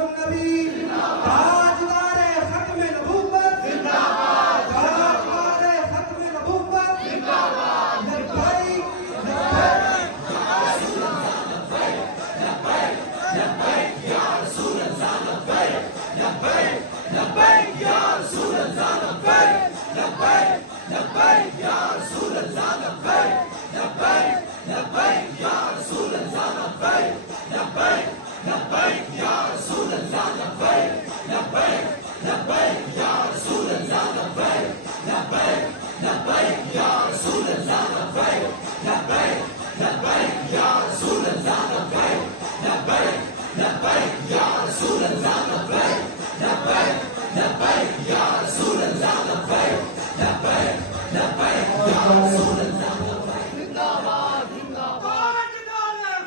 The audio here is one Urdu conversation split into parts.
النبی تاجدار ختم نبوت تاجدار ختم نبوت لبیک لبیک یا رسول اللہ لبیک لبیک لبیک یا رسول اللہ لبیک لبیک لبیک یا رسول اللہ لبیک لبیک لبیک یا رسول اللہ لبیک لبیک لبیک یا رسول اللہ لبیک لبیک لبیک یا رسول اللہ لبیک لبیک لبیک یا رسول اللہ لبیک لبیک لبیک یا رسول اللہ لبیک لبیک لبیک یا رسول اللہ لبیک لبیک لبیک یا رسول اللہ لبیک لبیک لبیک یا رسول اللہ زندہ باد زندہ باد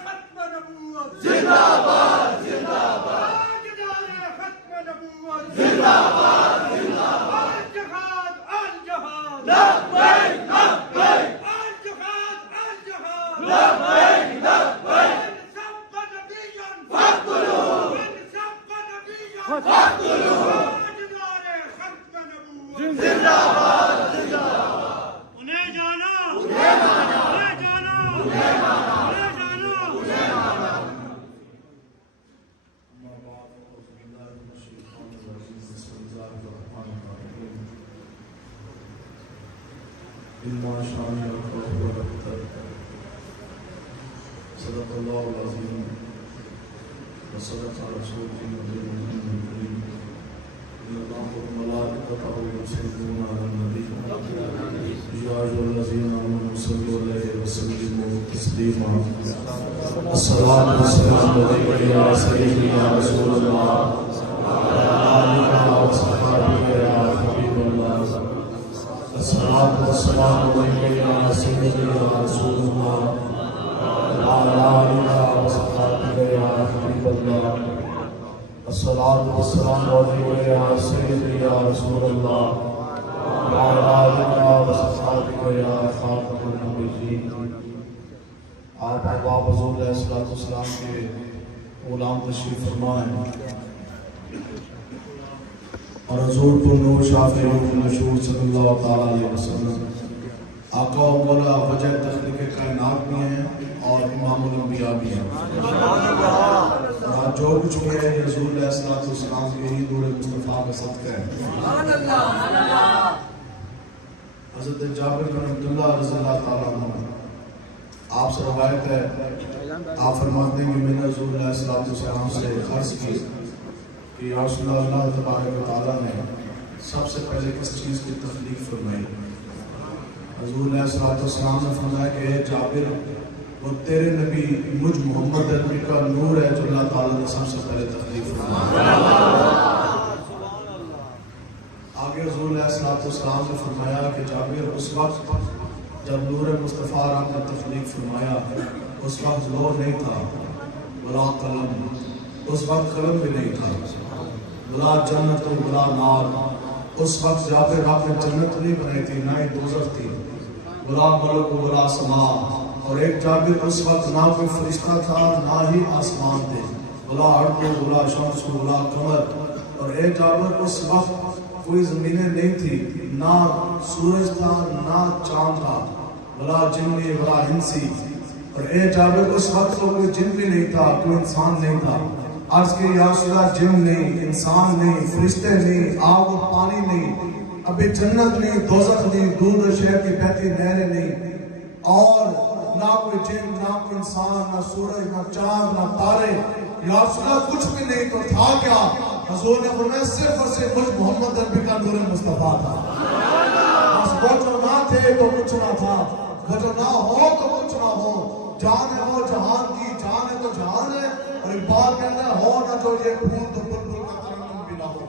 ختم نبوت زندہ باد زندہ باد ختم نبوت زندہ باد زندہ باد جہاد الجہاد لبیک لبیک الجہاد الجہاد لبیک لبیک سب نبیاً فاقتلوه سب نبیاً فاقتلوه ختم نبوت زندہ باد زندہ باد انہیں جانا انہیں مانا انہیں جانا انہیں مانا انہیں جانا انہیں مانا صدق اللہ العظیم وصدق رسولہ النبی الکریم ان اللہ وملائکتہ یصلون علی النبی یا ایھا الذین آمنوا صلوا علیہ وسلموا تسلیما الصلاۃ والسلام علیک یا سیدی یا رسول اللہ وعلی آلہ وصحبہ یا حبیب اللہ الصلاۃ والسلام علیک یا سیدی یا رسول اللہ وعلى آلہ وصحبہ یا حبیب اللہ الصلاۃ والسلام علیک یا سیدی یا رسول اللہ وعلى آلہ وصحبہ یا خاتم النبیین۔ آپ احباب حضور علیہ السلام کے غلام تشریف فرما ہیں اور حضور پر نور شافع مشہور صلی اللہ تعالیٰ علیہ وسلم آقا و مولا وجہ تخلیق کائنات بھی ہیں اور امام الانبیاء بھی ہیں۔ اور جو کچھ بھی ہے رسول علیہ السلام کے ہی نور مصطفیٰ کا صدقہ ہے۔ حضرت جابر بن عبداللہ رضی اللہ تعالیٰ عنہ آپ سے روایت ہے، آپ فرماتے ہیں کہ میں نے رسول علیہ السلام سے عرض کی کہ یا رسول اللہ تبارک و تعالیٰ نے سب سے پہلے کس چیز کی تخلیق فرمائی؟ حضور علیہ السلام نے فرمایا کہ اے جابر وہ تیرے نبی مجھ محمد عربی کا نور ہے جو اللہ تعالیٰ نے سب سے پہلے تخلیق فرمایا۔ آگے حضور علیہ السلام نے فرمایا کہ جابر اس وقت جب نور مصطفیٰ آپ نے تخلیق فرمایا اس وقت لوح نہیں تھا بلا قلم، اس وقت قلم بھی نہیں تھا، بلا جنت و بلا نار، اس وقت جابر آپ نے جنت نہیں بنائی تھی نہ ہی دوزخ تھی، بلا ملک و بلا سما، اور ایک جابر اس وقت نہ کوئی فرشتہ تھا نہ ہی آسمان تھے، بلا ارض و بلا شمس و بلا قمر، اور ایک جابر اس وقت کوئی زمینیں نہیں تھی، نہ سورج تھا نہ چاند تھا، بلا جنی بلا انسی، اور اے جابر اس وقت تو کوئی جن بھی نہیں تھا، کوئی انسان نہیں تھا۔ عرض کے یا رسول اللہ جن نہیں، انسان نہیں، فرشتے نہیں، آگ و پانی نہیں، ابھی جنت نہیں، دوزخ نہیں، دودھ و شہد کی بہتی نہریں نہیں، اور نہ کوئی جن، نہ کوئی انسان، نہ سورج، نہ چاند، نہ تارے، یا رسول اللہ کچھ بھی نہیں تو تھا کیا؟ حضور نے فرمایا صرف اور صرف مجھ محمد عربی کا نور مصطفیٰ تھا۔ بس وہ جو نہ تھے تو کچھ نہ تھا، وہ جو نہ ہو تو کچھ نہ ہو، جان ہے وہ جہان کی، جان ہے تو جہان ہے، اور اقبال کہتا ہے ہو نہ جو یہ پھول تو بلبل کا ترنم بھی نہ ہو،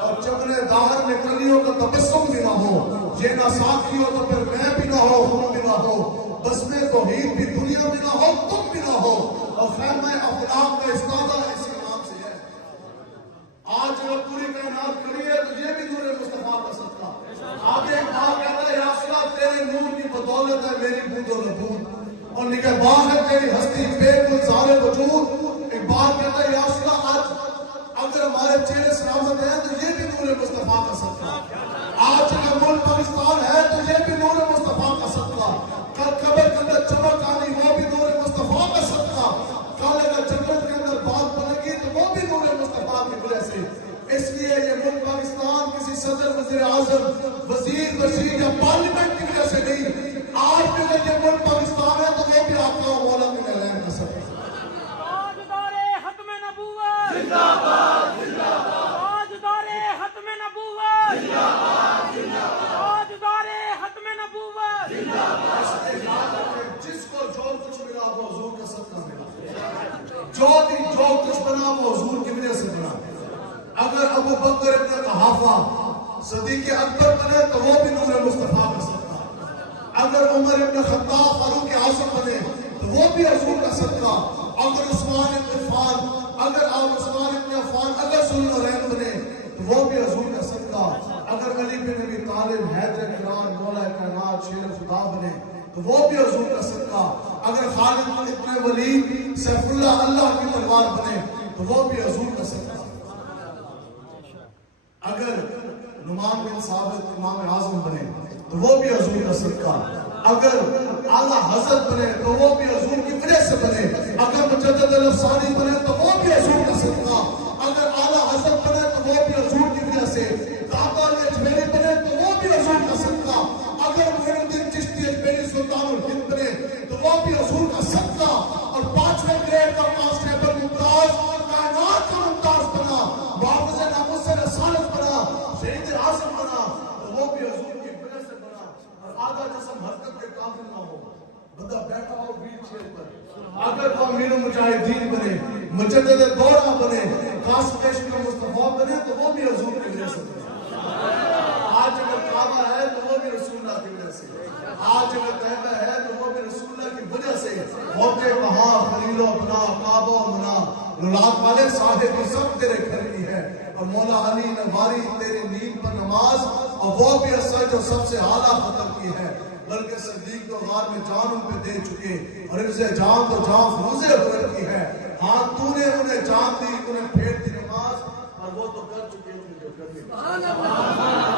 اور چمنے دار میں کلیوں کا تبسم بھی نہ ہو، یہ نہ ساتھی ہو تو پھر میں بھی نہ ہو، خون بھی نہ ہو، بس میں توحید بھی دنیا میں نہ ہو، تم بھی نہ ہو، اور خیمہ افلاق کا استادہ اسی نام سے ہے۔ آج جو پوری کائنات کری ہے تو یہ بھی نور مصطفیٰ کا صدقہ۔ آگے اقبال کہتا ہے یا رسول اللہ تیرے نور کی بدولت ہے میری بود و نبود، اور نگہبان ہے تیری ہستی بے گلزار وجود۔ اقبال کہتا ہے یا رسول اللہ آج اگر ہمارے چہرے سلامت ہیں تو یہ بھی نور مصطفیٰ کا صدقہ. آج اگر ملک پاکستان ہے تو یہ بھی نور مصطفیٰ کا صدقہ. کل قبر کے اندر چمک آنی وہ بھی نور مصطفیٰ کا صدقہ. کل اگر جنت کے اندر بات بنے گی تو وہ بھی نور مصطفیٰ کی وجہ سے. اس لیے یہ ملک پاکستان کسی صدر وزیر اعظم وزیر وزیر یا پارلیمنٹ کی وجہ سے نہیں. آج بھی اگر یہ ملک پاکستان ہے تو وہ بھی آقا و مولا کے اعلان کا صدقہ. تاجدار ختم نبوت زندہ باد زندہ باد تاجدار ختم نبوت زندہ باد زندہ باد تاجدار ختم نبوت زندہ باد. جس کو جو کچھ ملا وہ حضور کا صدقہ ملا. جو کچھ بنا وہ حضور کی وجہ سے بنا. اگر ابو بکر ابن قحافہ صدیق اکبر بنے تو وہ بھی نور مصطفیٰ کا صدقہ. اگر عمر ابن خطاب فاروق اعظم بنے تو وہ بھی حضور کا صدقہ. اگر عثمان ابن عفان اگر ذوالنورین بنے تو وہ بھی حضور کا صدقہ. اگر علی بن ابی طالب حیدر کرام مولا کائنات شیر خدا بنے تو وہ بھی حضور کا صدقہ. اگر خالد ابن ولید سیف اللہ کی تلوار بنے تو وہ بھی حضور کا صدقہ. اگر نعمان بن ثابت امام اعظم بنے تو وہ بھی حضور کا صدقہ. اگر اعلیٰ حضرت بنے تو وہ بھی حضور کی وجہ سے بنے. اگر مجدد الافسانی بنے تو وہ بھی حضور کا صدقہ. اگر اعلیٰ حضرت بنے تو وہ بھی حضور کی وجہ سے. کعبہ اجمیری بنے تو وہ بھی حضور کا صدقہ. اگر معین الدین چشتی اجمیری سلطان الہند بنے تو وہ بھی حضور کا صدقہ. اور 5ویں گریڈ کا کانسٹیبل ممتاز کائنات کا ممتاز بنا, محافظ ناموس رسالت بنا, شہید اعظم بنا تو وہ بھی حضور کی وجہ سے بنا. اور آدھا جسم حرکت کے قابل نہ ہو, بندہ بیٹھا ہو ویل چیئر پر, اگر وہ امیر المجاہدین بنے, مجدد دورہ بنے, قاسم مصطفیٰ بنے تو وہ بھی حضور کی وجہ سے بنے. آج اگر کعبہ ہے تو وہ بھی رسول اللہ کی وجہ سے. آج اگر طیبہ ہے تو وہ بھی رسول اللہ کی وجہ سے. ہوتے وہاں خلیل و بنا کعبہ و منا, لولاک والے صاحب سب تیرے گھر کی ہے. اور مولا علی نواری تیری نیند پر نماز, اور وہ بھی اصل جو سب سے اعلیٰ خطر کی ہے. بلکہ صدیق تو غار میں جان ان پہ دے چکے, اور ان سے جان تو جان فروزے ہو رکھی ہے. ہاں تو نے انہیں جان دی, انہیں پھیر دی نماز, اور وہ تو کر چکے انہیں جو کر دی.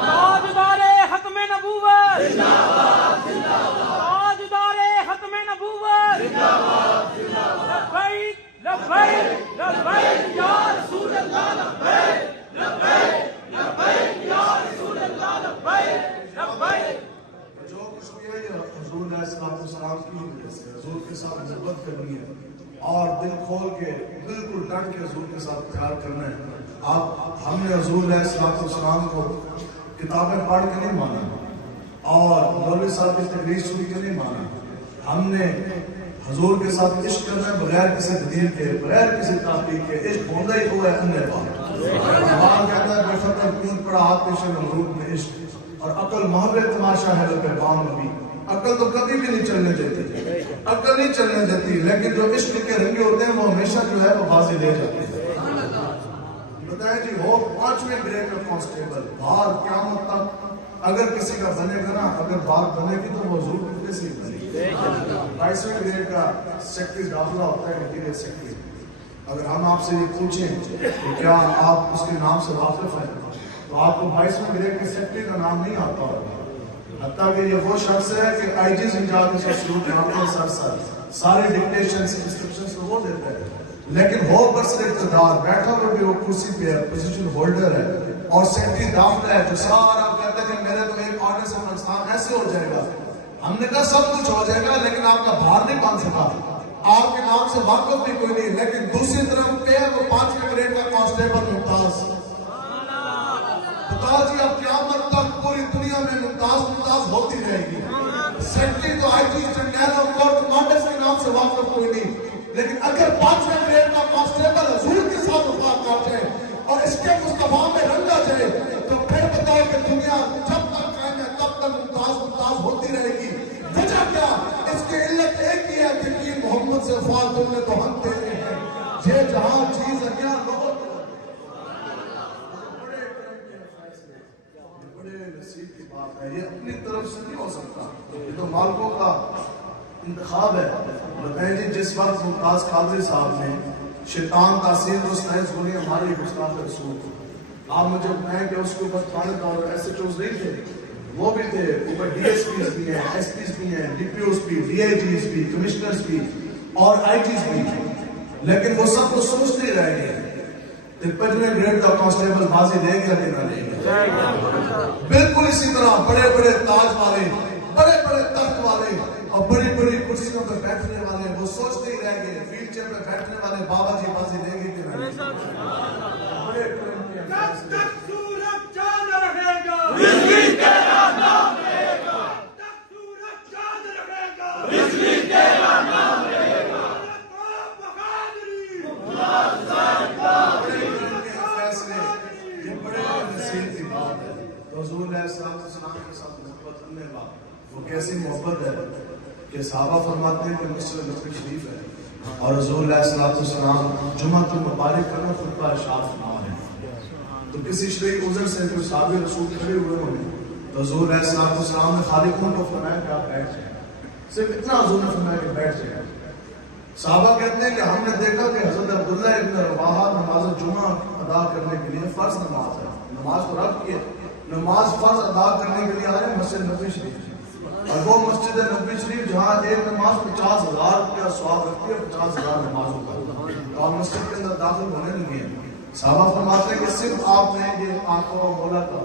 تاجدار ختم نبوت زندہ باد زندہ باد تاجدار ختم نبوت زندہ باد زندہ باد. لبیک لبیک لبیک یا رسول اللہ لبیک لبیک لبیک یا رسول اللہ لبیک لبیک. جو کچھ بھی ہے یہ حضور علیہ السلام کی وجہ سے. حضور کے ساتھ محبت کرنی ہے اور دل کھول کے بالکل ڈٹ کے حضور کے ساتھ پیار کرنا ہے. ہم نے حضور علیہ السلام کو کتابیں پڑھ کے نہیں مانا اور مولوی صاحب کی تقریر سن کے نہیں مانا. ہم نے حضور کے ساتھ عشق کرنا ہے بغیر کسی دلیل کے, بغیر کسی تحقیق کے. عشق ہونا ہی ہوا ہے اندھے پاک. قرآن کہتا ہے بے خطر کیوں پڑا آتش مغروب میں عشق, اور عقل محو تماشا ہے لبے بام نبی. عقل تو کبھی بھی نہیں چلنے دیتی, عقل نہیں چلنے دیتی, لیکن جو عشق کے رنگے ہوتے ہیں وہ ہمیشہ جو ہے وہ بازی لے جاتے ہیں. بتائیں جی ہو 5ویں گریڈ کا کانسٹیبل باہر قیامت تک اگر کسی کا بنے گا نا, اگر بات بنے گی تو وہ حضور کی وجہ سے ہی بنے گی. 22ویں گریڈ کا سیکٹری داخلہ ہوتا ہے انٹیریئر سیکٹری. اگر ہم آپ سے یہ پوچھیں کہ کیا آپ اس کے نام سے واقف ہیں تو آپ کو 22ویں گریڈ کے سیکٹری کا نام نہیں آتا ہوگا. حتیٰ کہ یہ وہ شخص ہے کہ آئی جیز انچارج انسٹیٹیوٹ یہاں پہ سارے ڈکٹیشنز انسٹرکشنز تو وہ دیتا ہے, لیکن ہو برسر اقتدار بیٹھا ہوا بھی وہ کرسی پہ ہے, پوزیشن ہولڈر ہے, اور سیکٹری داخلہ ہے جو سارا کہتا ہے کہ میرے تو ایک آرڈر سے پاکستان ایسے ہو جائے گا. ہم نے کہا سب کچھ ہو جائے گا لیکن آپ کا بھار نہیں باندھ سکا, آپ کے نام سے واقف بھی کوئی نہیں. لیکن دوسری طرف پہ ہے وہ 5ویں گریڈ کا کانسٹیبل ممتاز. بتا جی اب قیامت تک پوری دنیا میں ممتاز ہوتی رہے گی. سیکٹری تو آئی جی جنرل اور کورٹ کمانڈرز کے نام سے واقف کوئی نہیں, لیکن اگر 5ویں گریڈ کا کانسٹیبل حضور کے ساتھ وفات کر جائے اور اس کے مصطفیٰ میں رنگا جائے تو پھر بتاؤ کہ دنیا جب تک قائم ہے تب تک ممتاز ہوتی رہے گی. وجہ کیا؟ اس کی علت ایک ہی ہے کہ محمد سے وفات تم نے تو ہم تیرے ہیں, یہ جہاں چیز ہے کیا لوگ بڑے نصیب کی بات ہے. یہ اپنی طرف سے نہیں ہو سکتا, یہ تو مالکوں کا انتخاب ہے. بتائیں جی جس وقت ممتاز قادری صاحب نے شیطان تاثیر اس نیز بنی ہماری گستاخ رسول. آپ مجھے بتائیں کہ اس کے اوپر تھانے اور ایس ایچ اوز نہیں تھے, وہ بھی تھے, اوپر ڈی ایس پیز بھی ہیں, ایس پیز بھی ہیں, ڈی پی اوز بھی, ڈی آئی جیز بھی, کمشنرز بھی اور آئی جیز بھی, لیکن وہ سب کو سوچتے رہ گئے کہ 5ویں گریڈ کا کانسٹیبل بازی دے گیا کہ نہ لے گیا. بالکل اسی طرح بڑے بڑے تاج والے, بڑے بڑے تخت والے اور بڑی بڑی کرسیوں پہ بیٹھنے والے وہ سوچتے ہی رہ گئے, ویل چیئر پہ بیٹھنے والے بابا جی بازی دیں گے کہ نہ لیں گے. جب تک سورج چاند رہے گا بجلی تیرا نام رہے گا, جب تک سورج چاند رہے گا بجلی تیرا نام رہے گا. یہ بڑے نصیب کی بات ہے. حضور علیہ السلام کے ساتھ محبت کرنے والا وہ کیسی محبت ہے کہ صحابہ فرماتے ہیں کہ مسجد نبوی شریف ہے اور حضور علیہ السلام جمعہ کی مبارک کرنا خطبہ ارشاد فرما رہے ہیں, تو کسی شریک عذر سے کوئی صحابی رسول کھڑے ہوئے ہوں تو حضور علیہ السلام نے خالقوں کو فرمایا کہ آپ بیٹھ جائیں. صرف اتنا حضور نے فرمایا کہ بیٹھ جائیں. صحابہ کہتے ہیں کہ ہم نے دیکھا کہ حضرت عبداللہ ابن رواحہ نماز جمعہ ادا کرنے کے لیے فرض نماز ہے, نماز کو رکھ کے نماز فرض ادا کرنے کے لیے آئے مسجد نبوی شریف, اور وہ مسجد نبوی شریف جہاں ایک نماز 50,000 کا ثواب رکھتی ہے, 50,000 نمازوں کا, تو آپ مسجد کے اندر داخل ہونے لگے ہیں. صحابہ فرماتے ہیں کہ صرف آپ نے یہ آقا و مولا کا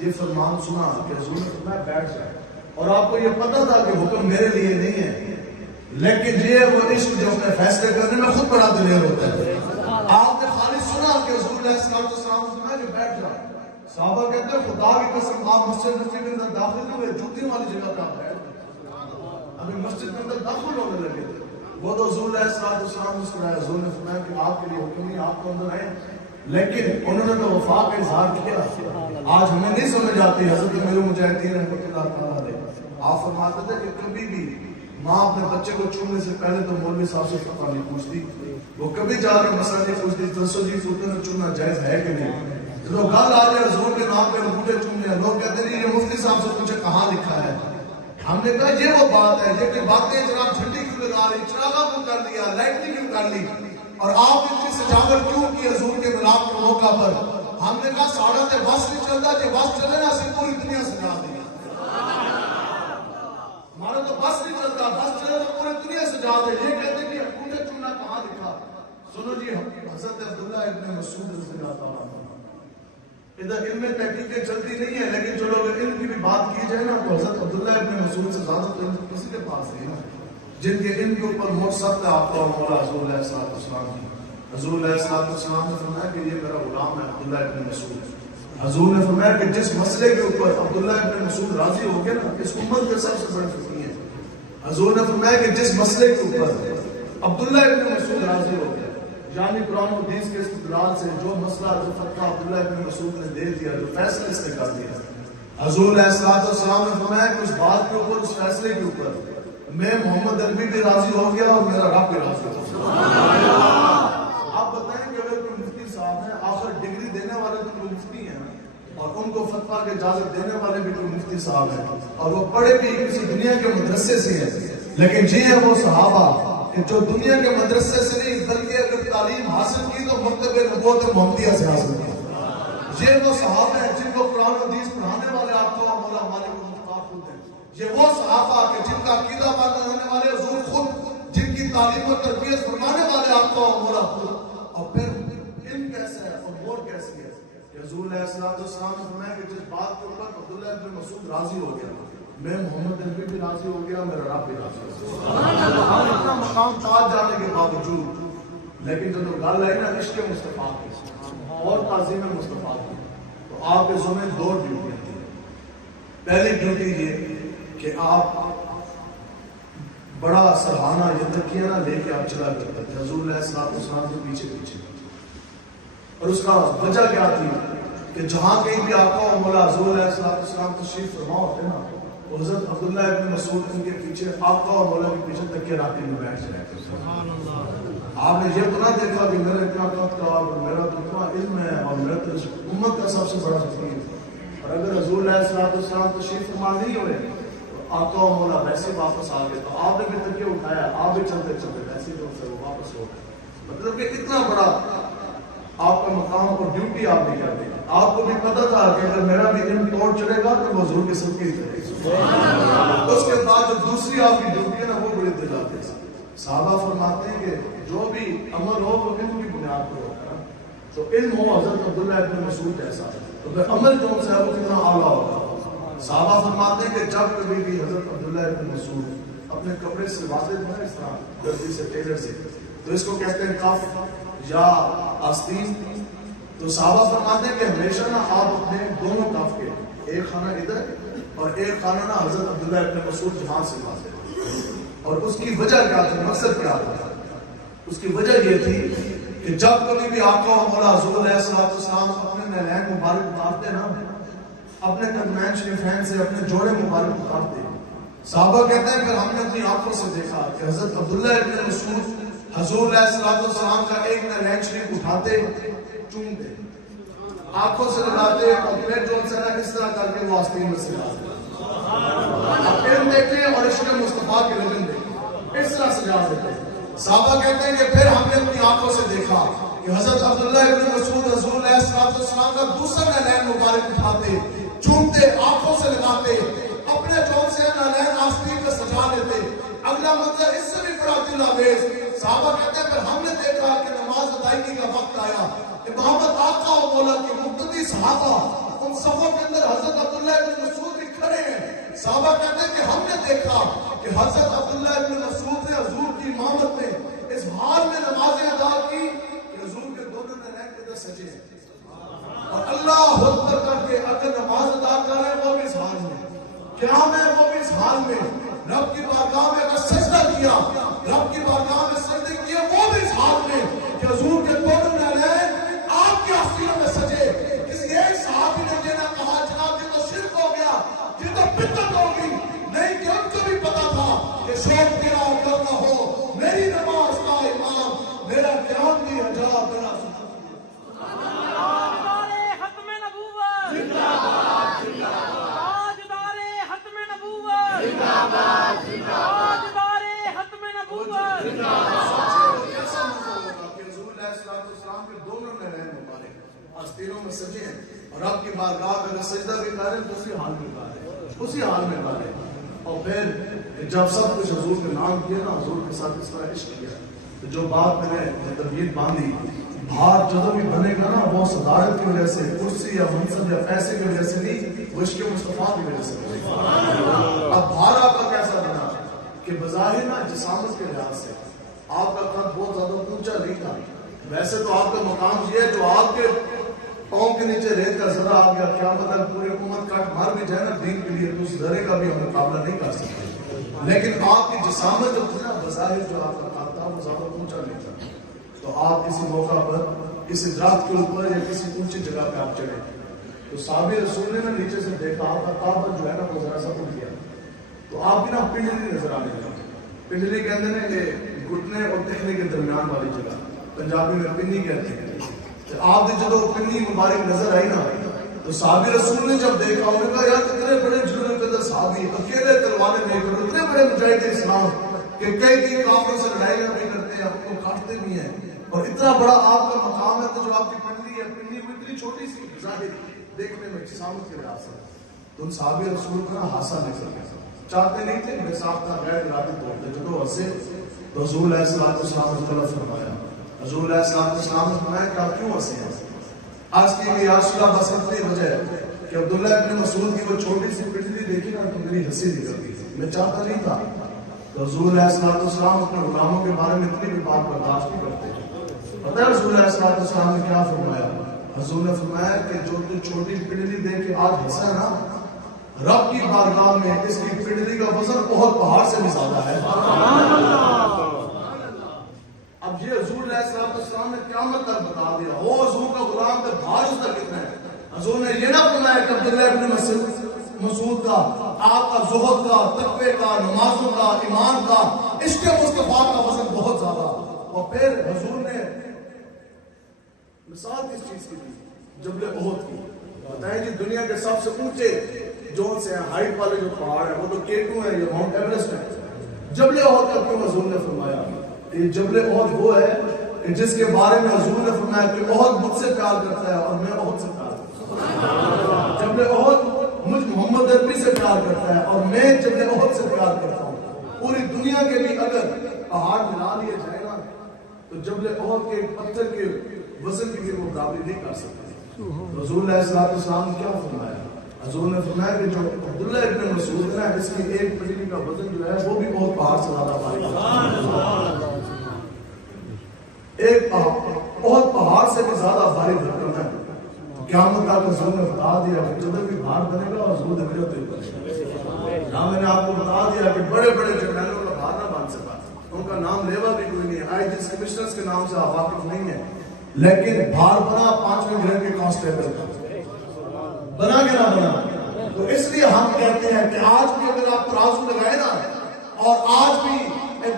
یہ فرمان سنا کہ حضور نے فرمایا بیٹھ جائے, اور آپ کو یہ پتہ تھا کہ حکم میرے لیے نہیں ہے, لیکن یہ وہ عشق جو اپنے فیصلے کرنے میں خود بڑا دلیر ہوتا ہے. آپ نے خالی سنا کہ حضور علیہ السلام نے فرمایا کہ بیٹھ جائے. صحابہ کہتے ہیں خدا کی قسم آپ مسجد نبوی کے اندر داخل ہوئے, جوتی والی جگہ پہ آپ بیٹھ گئے, ابھی مسجد کے اندر داخل ہونے لگے تھے. وہ تو حضور علیہ السلام نے سنایا, حضور نے فرمایا کہ آپ کے لیے حکم نہیں, آپ کو اندر آئے, لیکن انہوں نے تو وفا کا اظہار کیا. آج ہمیں نہیں سمجھ آتی. حضرت امیر المجاہدین رحمۃ اللہ تعالیٰ علیہ آپ فرماتے تھے کہ کبھی بھی ماں اپنے بچے کو چھونے سے پہلے تو مولوی صاحب سے فتویٰ نہیں پوچھتی, وہ کبھی جا کے مسئلہ نہیں پوچھتی دسو جی پوتے میں چوننا جائز ہے کہ نہیں. تو گل آ جائے حضور کے نام پہ انگوٹھے چون لیں, لوگ کہتے ہیں یہ مفتی صاحب سے پوچھے کہاں لکھا ہے. ہم نے کہا یہ وہ بات ہے, یہ کہ باتیں جناب جھنڈی کیوں لگا رہی, چراغا کیوں کر لیا, لائٹنگ کیوں کر لی, اور آپ اتنی سجاوٹ کیوں کی حضور کے ملاد کے موقع پر. ہم نے کہا ساڑھا تے بس نہیں چلتا, جی بس چلے نا سے پوری دنیا سجا دی. ہمارا تو بس نہیں چلتا, بس چلے تو پوری دنیا سجا دے. یہ کہتے ہیں کہ انگوٹھے چوننا کہاں لکھا. سنو جی, حضرت عبداللہ ابن مسعود رضی اللہ تعالیٰ عنہ ادھر علم میں تحقیقیں چلتی نہیں ہے, لیکن چلو اگر علم کی بھی بات کی جائے نا تو حضرت عبداللہ ابن مسعود سے زیادہ تو علم کسی کے پاس نہیں نا, جن کے علم کے اوپر موت سب ہے آپ کا مولا حضور علیہ السلام کی. حضور علیہ السلام نے فرمایا کہ یہ میرا غلام ہے عبداللہ ابن مسعود. حضور نے فرمایا کہ جس مسئلے کے اوپر عبداللہ ابن مسعود راضی ہو گیا نا, اس امت کے سب سے بڑے فقیہ ہیں. حضور نے فرمایا کہ جس مسئلے کے اوپر عبداللہ ابن مسعود راضی ہو گیا, یعنی قرآن و حدیث کے استدلال سے جو مسئلہ جو فتویٰ عبداللہ ابن مسعود نے دے دیا, جو فیصلے اس نے کر دیا, حضور علیہ السلام نے فرمایا کہ اس بات کے اوپر, اس فیصلے کے اوپر میں محمد عربی بھی راضی ہو گیا اور میرا رب بھی راضی ہو گیا. آپ بتائیں کہ اگر کوئی مفتی صاحب ہیں, آخر ڈگری دینے والے تو کوئی مفتی ہیں اور ان کو فتویٰ کی اجازت دینے والے بھی کوئی مفتی صاحب ہیں, اور وہ پڑھے بھی کسی دنیا کے مدرسے سے ہیں, لیکن جی ہیں وہ صحابہ کہ جو دنیا کے مدرسے سے نہیں بلکہ اگر تعلیم حاصل کی تو مکتب نبوت محمدیہ سے حاصل کی. یہ وہ صحابہ ہیں جن کو قرآن و حدیث پڑھانے والے آپ کو مولا مالک المختار خود ہیں. یہ وہ صحابہ کہ جن کا عقیدہ باندھنے ہونے والے حضور خود, جن کی تعلیم و تربیت فرمانے والے آپ کو مولا خود. اور پھر علم کیسا ہے اور مور کیسی ہے کہ حضور علیہ السلام نے فرمایا کہ جس بات کے اوپر عبداللہ ابن مسعود راضی ہو گیا, میں محمد عربی بھی راضی ہو گیا, میرا رب بھی راضی ہو گیا. ہم اتنا مقام پاس جانے کے باوجود, لیکن جب گل آئی نا عشق مصطفیٰ کی اور تعظیم مصطفیٰ کی, تو آپ کے ذمہ 2 ڈیوٹیاں تھیں. پہلی ڈیوٹی یہ کہ آپ بڑا سرحانہ یہ تکیہ نہ لے کے آپ چلا کرتے تھے حضور علیہ السلام کے پیچھے پیچھے, اور اس کا وجہ کیا تھی کہ جہاں کہیں بھی آقا و مولا حضور علیہ السلام تشریف فرما ہوتے نا, حضرت عبداللہ ابن مسعود ان کے پیچھے آقا اور مولا کے پیچھے تکیہ رکھ کے بیٹھ جائے. آپ نے یہ تو نہ دیکھا کہ میرا اتنا قد کا اور میرا تو اتنا علم ہے اور میرا تو امت کا سب سے بڑا فقیر ہے, اور اگر حضور علیہ السلام تشریف فرما نہیں ہوئے تو آقا اور مولا ویسے واپس آ گئے, تو آپ نے بھی تکیہ اٹھایا, آپ بھی چلتے چلتے ویسے تو سے واپس ہو گئے. مطلب کہ اتنا بڑا آپ کا مقام اور ڈیوٹی آپ نے کر دی. آپ کو بھی پتا تھا کہ اگر میرا بھی علم توڑ چلے گا تو حضور کے صدقے ہی چلے گا. اس کے بعد جو دوسری آپ کی ڈیوٹی ہے نا وہ بڑی دلاتے ہیں. صحابہ فرماتے ہیں کہ جو بھی عمل ہو وہ علم کی بنیاد پر ہوتا ہے. تو علم ہو حضرت عبداللہ ابن مسعود جیسا تو پھر عمل جو سے ہے وہ کتنا اعلیٰ ہوگا. صحابہ فرماتے ہیں کہ جب کبھی بھی حضرت عبداللہ ابن مسعود اپنے کپڑے سلواتے تھے اس طرح درزی سے ٹیلر سے تو اس کو کہتے ہیں کف یا آستین. تو صحابہ فرماتے ہیں کہ ہمیشہ نا آپ اپنے دونوں کف کے ایک خانہ ادھر اور ایک خانہ نا حضرت عبداللہ ابن مسعود جہاں سے سلواتے تھے. اور اس کی وجہ کیا تھی, مقصد کیا تھا؟ اس کی وجہ یہ تھی کہ جب کبھی بھی آقا و مولا حضور علیہ السلام اپنے نعلین مبارک اتارتے نا, اپنے قدمین شریفین سے اپنے جوڑے مبارک اتارتے, صحابہ کہتے ہیں کہ ہم نے اپنی آنکھوں سے دیکھا کہ حضرت عبداللہ ابن مسعود حضور علیہ السلام کا ایک نعلین شریف اٹھاتے, چومتے, آنکھوں سے لگاتے اور پھر جو ان سے اس طرح کر کے وہ آستین میں سجا دیتے. آپ علم دیکھیں اور عشق مصطفیٰ کے لگن دیکھیں, اس طرح سجا دیتے. صحابہ کہتے ہیں کہ پھر ہم نے اپنی آنکھوں سے دیکھا کہ حضرت عبداللہ ابن مسعود حضور علیہ السلام کا دوسرا نعلین مبارک اٹھاتے, چومتے, آنکھوں سے لگاتے, اپنے جوڑ سے نعلین آستین میں سجا لیتے. اگلا منظر اس سے بھی بڑا دل آویز. صحابہ کہتے ہیں پھر ہم نے دیکھا کہ نماز ادائیگی کا وقت آیا, امامت آقا و مولا کے مقتدی صحابہ ان صفوں کے اندر حضرت عبداللہ ابن مسعود بھی کھڑے ہیں. صحابہ کہتے ہیں کہ ہم نے دیکھا کہ حضرت عبداللہ ابن مسعود نے حضور کی امامت میں اس حال میں نمازیں ادا کی کہ حضور کے دونوں نعلین کے اندر سجے ہیں, اور اللہ اکبر کر کے اگر نماز ادا کر رہے ہیں وہ بھی اس حال میں, قیام ہے وہ بھی اس حال میں, رب کی بارگاہ میں اگر سجدہ کیا, رب کی بارگاہ میں سجدے کیے وہ بھی اس حال میں کہ حضور کے دونوں نعلین آپ کی آستینوں میں سجے. کسی ایک صحابی نے یہ نہ کہا جناب یہ تو شرک ہو گیا, یہ تو بدعت ہو گئی, نہیں کہ ان کو بھی پتا تھا کہ شوق تیرا کرنا ہو, میری نماز کا امام, میرا قیام بھی حجاب, میرا ختم نبوت زندہ باد, تاجدار ختم نبوت زندہ باد, تاجدار ختم نبوت زندہ باد. ایسا منظر ہوگا کہ حضور علیہ السلام کے دونوں نعلین مبارک آستینوں میں سجے ہیں اور رب کی بارگاہ میں سجدہ بھی کر رہے ہیں, اسی حال میں کر رہے ہیں, اسی حال میں کر رہے ہیں. اور پھر جب سب کچھ حضور کے نام کیا نا, حضور کے ساتھ اس طرح عشق کیا, تو جو بات میں نے تبیت باندھی, بھار جو بھی بنے گا نا وہ صدارت کی وجہ سے, کرسی یا منصب یا پیسے کی وجہ سے نہیں, وہ عشق مصطفیٰ کی وجہ سے بنے گا. اب بھار آپ کا کیسا بنا کہ بظاہر نا جسامت کے لحاظ سے آپ کا قد بہت زیادہ اونچا نہیں تھا. ویسے تو آپ کا مقام یہ ہے جو آپ کے پاؤں کے نیچے ریت کا ذرا آ گیا, کیا مطلب پورے حکومت کاٹ مار بھی جائے نا دین کے لیے تو اس ذرے کا بھی ہم مقابلہ نہیں کر سکتے. لیکن آپ کی جسامت جو تھی نا, بظاہر جو آپ کا قد تھا وہ زیادہ اونچا نہیں تھا. تو آپ کسی موقع پر کسی درخت کے اوپر یا کسی اونچی جگہ پہ آپ چڑھے تو صحابی رسول نے نا نیچے سے دیکھا, آپ کا قامت جو ہے نا وہ ذرا سا اٹھ گیا, تو آپ کی نا پنڈلی نظر آنے لگی. پنڈلی کہتے ہیں کہ گھٹنے اور ٹخنے کے درمیان والی جگہ, پنجابی میں پنی کہتے ہیں. آپ نے جب پنی مبارک نظر آئی نا تو صحابی رسول نے جب دیکھا, انہوں نے کہا یار کتنے بڑے جرم کے اندر صحابی اکیلے تلواریں لے کر, اتنے بڑے مجاہد اسلام کہ کئی کافروں سے لڑائی بھی کرتے ہیں, ان کو کاٹتے بھی ہیں, اور اتنا بڑا آپ کا مقام ہے. تو جو آپ کی پنڈلی ہے, پنڈلی وہ اتنی چھوٹی سی ظاہر دیکھنے میں جسامت کے لحاظ سے, تو ان صحابی رسول کو نا ہاسا نہیں سکتے, چاہتے نہیں تھے کہ ساختہ غیر ارادی طور پہ جب وہ ہنسے تو حضور علیہ السلام نے طلب فرمایا. حضور علیہ السلام نے فرمایا کہ آپ کیوں ہنسے ہیں؟ آج کی یا رسول اللہ بس اتنی وجہ ہے کہ عبداللہ ابن مسعود کی وہ چھوٹی سی پنڈلی دیکھی نا تو میری ہنسی نکلتی, میں چاہتا نہیں تھا. تو حضور علیہ السلام اپنے غلاموں کے بارے میں اتنی بھی بات برداشت نہیں کرتے. پتہ ہے حضور علیہ السلام نے کیا فرمایا؟ حضور نے فرمایا کہ جو تو چھوٹی پنڈلی دیکھ کے آج ہنسا نا, رب کی بارگاہ میں اس کی پنڈلی کا وزن بہت پہاڑ سے بھی زیادہ ہے. اب یہ حضور علیہ السلام نے قیامت تک بتا دیا, وہ حضور کا غلام تھا, بھار اس تک کتنا ہے. حضور نے یہ نہ فرمایا کہ عبداللہ ابن مسعود کا, آپ کا زہد کا, تقوی کا, نمازوں کا, ایمان کا, عشق مصطفیٰ کا وزن بہت زیادہ. اور پھر حضور نے مثال کس چیز کی دی؟ جبل احد کی. بتائیں جی دنیا کے سب سے اونچے جو سے ہائٹ والے جو پہاڑ ہیں وہ تو K2 ہے یا ماؤنٹ ایوریسٹ ہے. جبل احد کا کیوں حضور نے فرمایا؟ یہ جبل احد وہ ہے کہ جس کے بارے میں حضور نے فرمایا کہ احد مجھ سے پیار کرتا ہے اور میں احد سے پیار کرتا ہوں. جبل احد مجھ محمد عربی سے پیار کرتا ہے اور میں جبل احد سے پیار کرتا ہوں. پوری دنیا کے بھی اگر پہاڑ ملا لیے جائے نا تو جبل احد کے پتھر کے وزن کی بھی برابری نہیں کر سکتے. رسول اللہ صلی اللہ علیہ وسلم نے کیا فرمایا؟ حضور نے فرمایا کہ جو عبداللہ ابن مسعود ہے اس کی ایک پتلی کا وزن جو ہے وہ بھی بہت پہاڑ سے زیادہ بھاری ہے. ایک بہت پہاڑ سے بھی زیادہ بھاری دھڑکن ہے. قیامت کا حضور نے بتا دیا کہ جب بھی بھار بنے گا حضور نے میرے تو جہاں میں نے آپ کو بتا دیا کہ بڑے بڑے جرنیلوں کا بھار نہ باندھ سکا, ان کا نام لیوا بھی کوئی نہیں ہے, آئی جس کمشنرز کے نام سے آپ واقف نہیں ہے, لیکن بھار بنا 5ویں گریڈ کے کانسٹیبل کا بنا کے نہ بنا. تو اس لیے ہم کہتے ہیں کہ آج بھی اگر آپ ترازو لگائے نا اور آج بھی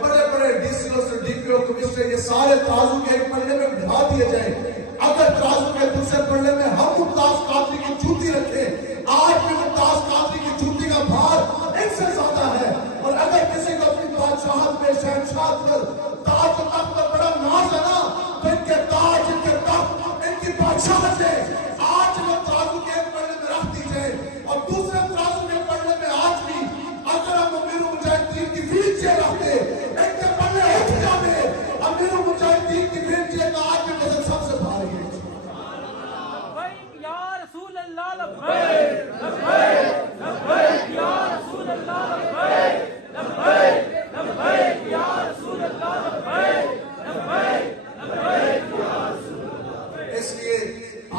بڑے بڑے ڈی سی او سے ڈی پی او کمشنر یہ سارے ترازو کے ایک پلڑے میں بٹھا دیے جائیں, اگر ترازو کے دوسرے پلڑے میں ہم ممتاز قادری کی جوتی رکھیں, آج بھی ممتاز قادری کی جوتی کا بھار ان سے زیادہ ہے. اور اگر کسی کو اپنی بادشاہت میں شہنشاہت پر تاج و تخت پر بڑا ناز ہے نا تو ان کے تاج, ان کے تخت, ان کی بادشاہت ہے آج وہ ترازو کے ایک پلڑے میں رکھ دی جائے. اور دوسرے ترازو کے پلڑے میں آج بھی اگر ہم امیر المجاہدین کی ویل چیئر رکھتے ان کے پلڑے اٹھ جاتے, امیر المجاہدین کی ویل چیئر کا آج بھی وزن سب سے بھاری ہے. لبیک یا رسول اللہ, لبیک لبیک لبیک یا رسول اللہ, لبیک لبیک لبیک یا رسول اللہ, لبیک لبیک لبیک یا رسول اللہ. اس لیے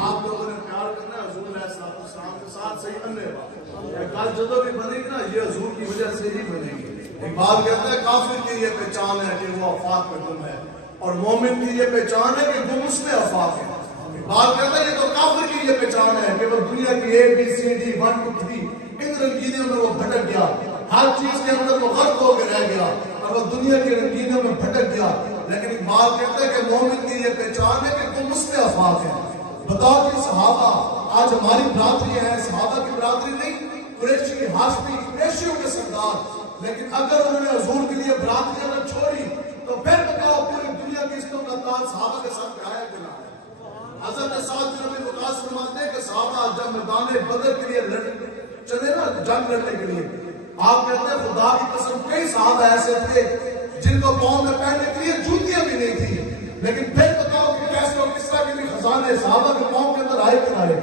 آپ لوگوں نے پیار کرنا ہے حضور علیہ السلام کے ساتھ. صحیح اننے کل جدو بھی بنے گی نا یہ حضور کی وجہ سے ہی بنے گی. اقبال کہتا ہے کافر کی یہ پہچان ہے کہ وہ آفاق میں گم ہے اور مومن کی یہ پہچان ہے کہ گم اس میں آفاق ہے. اقبال کہتا ہے یہ تو کافر کی یہ پہچان ہے کہ وہ دنیا کی اے بی سی ڈی 1 2 3 ان رنگینیوں میں وہ بھٹک گیا, ہر چیز کے اندر وہ غرق ہو کے رہ گیا اور وہ دنیا کی رنگینیوں میں بھٹک گیا. لیکن اقبال کہتا ہے کہ مومن کی یہ پہچان ہے کہ گم اس میں آفاق ہے. بتاؤ کہ صحابہ آج ہماری برادری ہے, صحابہ کی برادری نہیں, قریشی ہاشمی قریشیوں کے سردار, لیکن اگر انہوں نے حضور کے لیے برادری اگر چھوڑی تو پھر بتاؤ پوری دنیا کی عزتوں کا تاج صحابہ کے ساتھ آیا کہ نہ آیا. حضرت سعد بن ابی وقاص فرماتے ہیں کہ صحابہ جب میدان بدر کے لیے چلے نا جنگ لڑنے کے لیے, آپ کہتے ہیں خدا کی قسم کئی صحابہ ایسے تھے جن کو پاؤں میں پہننے کے لیے جوتیاں بھی نہیں تھی, لیکن پھر بتاؤ کہ کیسے اور کس طرح کے بھی خزانے صحابہ کے پاؤں کے اندر آئے کہ نہ آئے.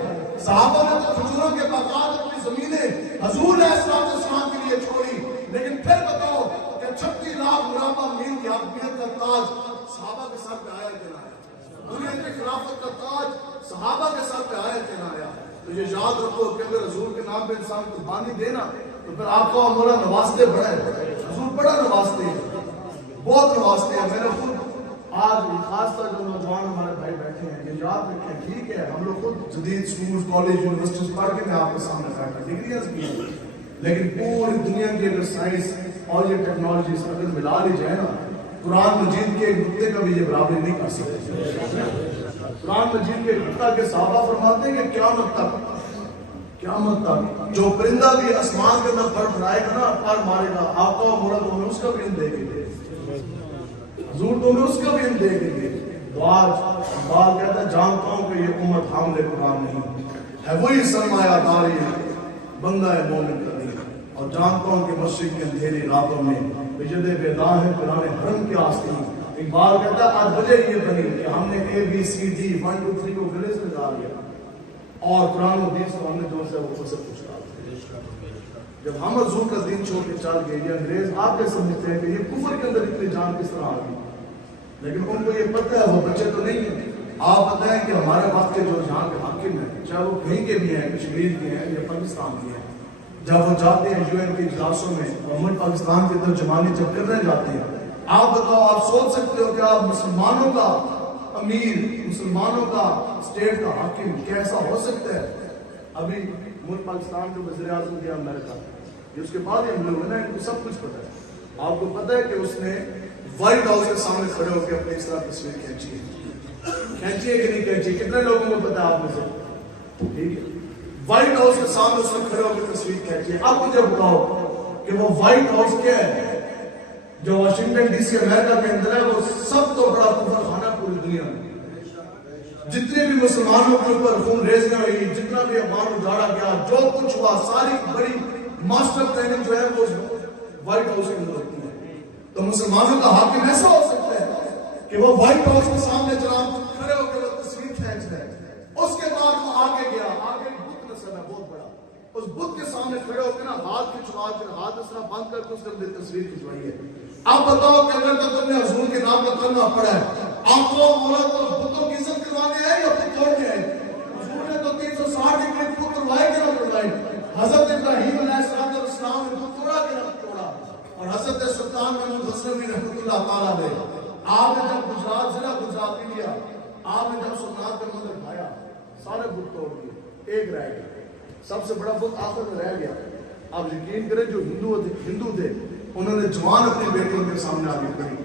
صحابہ نے تو کھجوروں کے باغات اپنی زمینیں حضور علیہ السلام کے لیے چھوڑی, لیکن پھر بتاؤ کہ 36 لاکھ مربع میل کی حاکمیت کا تاج صحابہ کے سر پہ آیا کہ نہ آیا. دنیا کی خلافت کا تاج صحابہ کے سر پہ آیا کہ نہ آیا. تو یہ یاد رکھو کہ اگر حضور کے نام پہ انسان قربانی دینا تو پھر آپ کو مولا نوازتے بڑا ہے. حضور بڑا نوازتے ہیں, بہت نوازتے ہیں. میں نے خود آج خاص طور جو نوجوان ہمارے بھائی بیٹھے ہیں یہ یاد رکھیں, ٹھیک ہے ہم لوگ خود جدید سکول کالج یونیورسٹیز پڑھ کے میں آپ کے سامنے بیٹھا, ڈگریاں بھی ہیں, لیکن پوری دنیا کی اگر سائنس اور یہ ٹیکنالوجیز اگر ملا لی جائے نا قرآن مجید کے ایک نقطے کا بھی یہ برابری نہیں کر سکتے. قرآن مجید کے نقطہ کے صحابہ فرماتے ہیں کہ قیامت تک جو پرندہ بھی آسمان کے اندر پر پھڑائے گا نا, پر مارے گا, آقا و مولا تمہیں اس کا بھی علم دے گے, حضور تمہیں اس کا بھی علم دے گے. تو آج اقبال کہتا ہے جانتا ہوں کہ یہ امت حامل قرآن نہیں ہے, وہی سرمایہ داری بندہ ہے مومن کا نہیں, اور جانتا ہوں کہ مشرق کے اندھیری راتوں میں بجد بیدا ہے قرآن حرم کے آستین. اقبال کہتا ہے آج وجہ یہ بنی کہ ہم نے اے بی سی ڈی 1 2 3 کو گلے سے ڈال دیا اور قرآن و حدیث کو ہم نے جو سے وہ سب کچھ ڈال دیا. جب ہم حضور کا دین چھوڑ کے چل گئے, یہ انگریز آپ کے سمجھتے ہیں کہ یہ کفر کے اندر اتنی جان کس طرح آ گئی, لیکن ان کو یہ پتہ ہے وہ بچے تو نہیں ہیں. آپ بتائیں کہ ہمارے وقت کے جو یہاں کے حاکم ہیں چاہے وہ کہیں کے بھی ہیں, کشمیر کے ہیں یا پاکستان کے ہیں, جب وہ جاتے ہیں یو این کے اجلاسوں میں اور ملک پاکستان کے ترجمانی جب کرنے جاتے ہیں, آپ بتاؤ آپ سوچ سکتے ہو کہ آپ مسلمانوں کا امیر, مسلمانوں کا اسٹیٹ کا حاکم کیسا ہو سکتا ہے. ابھی ملک پاکستان کے وزیر اعظم گیا امریکہ, یہ اس کے بعد ہم لوگ ہیں نا ان کو سب کچھ پتا ہے. آپ کو پتا ہے کہ اس نے وائٹ ہاؤس کے سامنے کھڑے ہو کے اپنی اس طرح تصویر کھینچی ہے کہ نہیں کھینچی؟ کتنے لوگوں کو پتا ہے آپ میں سے؟ ٹھیک ہے, وائٹ ہاؤس کے سامنے اس نے کھڑے ہو کے تصویر کھینچی ہے. اب مجھے بتاؤ کہ وہ وائٹ ہاؤس کیا ہے جو واشنگٹن ڈی سی امریکہ کے اندر ہے, وہ سب تو بڑا کفر خانہ پوری دنیا میں. جتنے بھی مسلمانوں کے اوپر خون ریزیاں ہوئی, جتنا بھی مال اجاڑا گیا, جو کچھ ہوا, ساری بڑی ماسٹر پلاننگ جو ہے وہ وائٹ ہاؤس کے اندر ہوتی ہے. تو مسلمانوں کا حاکم ایسا ہو سکتا ہے کہ وہ وائٹ ہاؤس کے سامنے جناب کھڑے ہو کے وہ تصویر کھینچ رہے. اس کے بعد وہ آگے گیا, آگے بت نصب ہے بہت بڑا, اس بت کے سامنے کھڑے ہو کے نا ہاتھ کھچوا کے, ہاتھ اس طرح بند کر کے اس کے اندر تصویر کھچوائی ہے. اب بتاؤ کہ اگر تو تم نے حضور کے نام کا کلمہ پڑھا ہے, آپ کو مولا کو بتوں کی عزت کروانے آئے یا پھر توڑنے آئے؟ حضور نے تو 360 ڈگری پتر وائے کے نہ توڑائے. حضرت ابراہیم علیہ السلام نے تو توڑا کے نہ توڑا, اور حضرت سلطان محمود غزنوی رحمۃ اللہ تعالیٰ نے, آپ نے جب گجرات ضلع گجرات میں لیا, آپ نے جب سومناتھ کا مندر کھایا, سارے بت توڑ دیے, ایک رہ گیا, سب سے بڑا بت آخر میں رہ گیا. آپ یقین کریں جو ہندو تھے انہوں نے جوان اپنی بیٹیوں کے سامنے آگے کھڑی,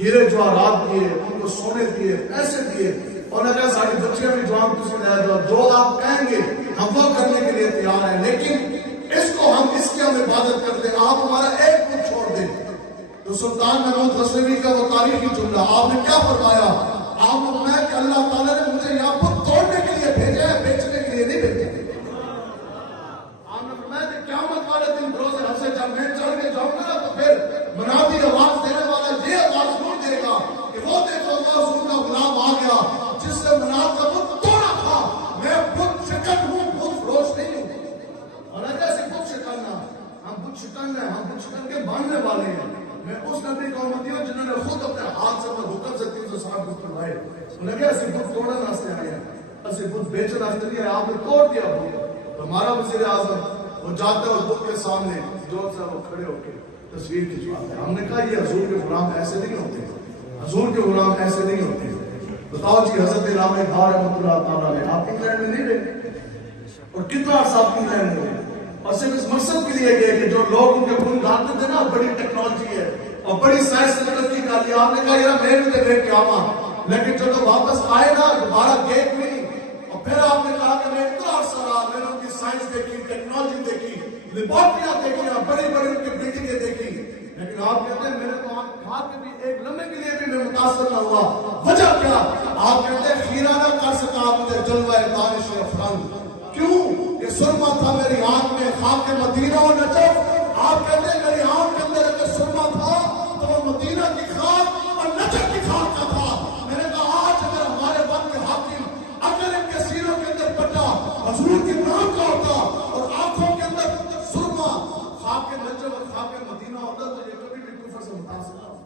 ہیرے جواہرات دیے, ان کو سونے دیے, پیسے دیے, اور نے کہا ساری بچیاں بھی جوان تجھ سے لے جاؤ, جو آپ کہیں گے ہم وہ کرنے کے لیے تیار ہیں, لیکن اس کو ہم اس کی ہم عبادت کرتے ہیں, آپ ہمارا ایک بت چھوڑ دیں. تو سلطان محمود غزنوی کا وہ تاریخی جملہ آپ نے کیا فرمایا؟ آپ نے فرمایا کہ اللہ تعالیٰ نے مجھے یہاں بت توڑنے کے لیے بھیجا ہے, بیچنے کے لیے نہیں بھیجا. آپ نے فرمایا کہ قیامت والے دن بروز حشر جب میں چڑھ کے جاؤں گا تو پھر منادی آواز دینے والا یہ آواز سن دے گا کہ وہ دیکھو وہ حضور کا غلام آ گیا جس سے مناد کا بت توڑا تھا. میں بت شکن ہوں, بت فروش نہیں ہوں. اور اگر سے بت شکننا, ہم بت شکن ہیں, ہم بت شکن کے ماننے والے ہیں. میں اس نبی کا امتی ہوں جنہوں نے خود اپنے ہاتھ سے اپنے حکم سے 360 بت توڑائے. انہوں نے کہا اسی بت توڑنے واسطے آئے ہیں, اسی بت بیچنے واسطے نہیں آئے. آپ نے توڑ دیا بت. ہمارا وزیر اعظم وہ جاتا ہے اور بت کے سامنے جو سے وہ کھڑے ہو کے تصویر کھچواتے ہیں. ہم نے کہا یہ حضور کے غلام ایسے نہیں ہوتے, حضور کے غلام ایسے نہیں ہوتے. بتاؤ جی حضرت امام دار رحمۃ اللہ تعالیٰ نے, آپ انگلینڈ میں نہیں رہے, اور کتنا عرصہ آپ انگلینڈ میں, اور صرف اس مقصد کے لیے گئے کہ جو لوگ ان کے خون گاتے تھے نا, بڑی ٹیکنالوجی ہے اور بڑی سائنس ترقی کر لی. آپ نے کہا یار میں بھی دیکھ کے آما, لیکن جب واپس آئے نا دوبارہ گیٹ میں نہیں. اور پھر آپ نے کہا کہ میں اتنا عرصہ رہا, میں نے ان کی سائنس دیکھی, ٹیکنالوجی دیکھی, لیبارٹریاں دیکھی, بڑی بڑی ان کی بلڈنگیں دیکھی, لیکن آپ کہتے ہیں میرے تو آنکھ کھا کے بھی ایک لمحے کے لیے بھی میں متاثر نہ ہوا. وجہ کیا؟ آپ کہتے ہیں خیرہ نہ کر سکا مجھے جلوہ دانش و فرنگ. کیوں؟ یہ سرما تھا میری آنکھ میں, خاک مدینہ و نجف. آپ کہتے ہیں میری آنکھ کے اندر اگر سرما تھا تو وہ مدینہ کی خاک اور نجف کی خاک کا تھا. میں نے کہا آج اگر ہمارے وقت کے حاکم اگر ان کے سینوں کے اندر پٹا حضور کے نام کا ہوتا اور آنکھوں کے اندر سرما خاک نجف اور خاک مدینہ ہوتا تو یہ کبھی بھی کفر سے متاثر نہ ہوتا